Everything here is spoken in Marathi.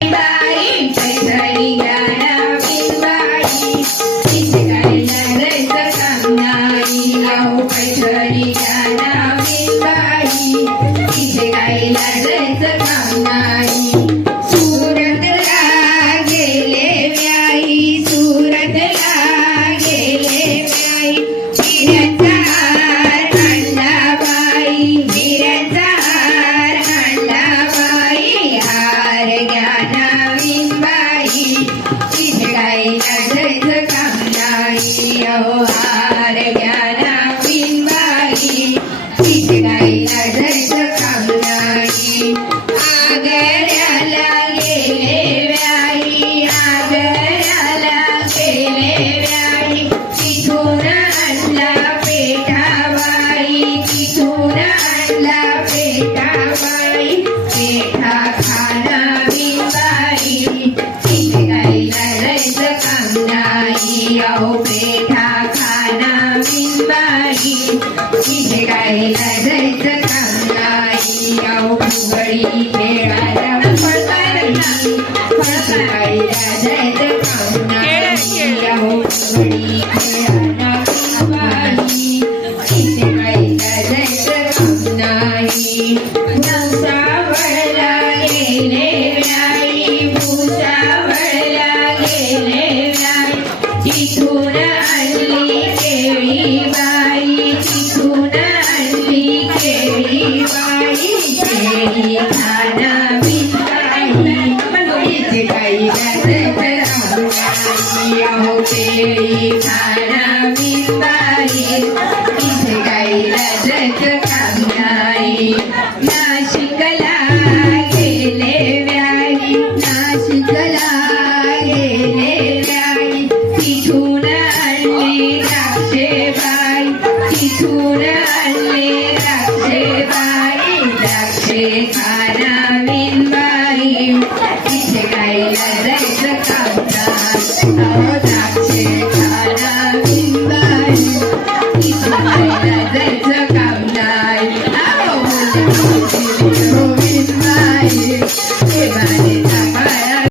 बाई पैठणी गाण्याविन बाई तिथे गायला जायचं काम नाही अहो पैठणी गाण्याविन बाई तिथे गायला जायचं काम नाही सुरतला गेले व्याई सुरतला गेले व्याई हिऱ्याचा हार आणला बाई हिऱ्याचा हार आणला बाई हार ज्ञानाविन बाई तिथे गायला जायचं काम नाही अहो हार ज्ञानाविन बाई तिथे गायला जायचं काम नाही आगऱ्याला गेले व्याई आगऱ्याला गेले व्याई तिथून आणला पेठाबाई तिथून आणला पेठाबाई पेठा खानाविन बाई तिथे गायला जायचं काम नाही अहो पेठा खानाविन बाई तिथे गायला जायचं काम नाही अहो फुगडी खेळायला फळकायला फळकायला जायचं काम नाही अहो फुगडी खेळायला बाई तिथे गायला जायचं काम नाही भुसावळला गेले व्याई भुसावळला गेले व्याई तिथून आणली केळी बाई तिथून आणली केळी बाई केळी खानाविन बाई तिथे गायला जायचं काम नाही अहो केळी खानाविन बाई तिथे गायला जायचं काम नाही नाशिकला गेले व्याई नाशिकला गेले व्याई तिथून आणली द्राक्षे बाई तिथून आणली द्राक्षे बाई द्राक्षे खानाविन बाई तिथे गायला जायचं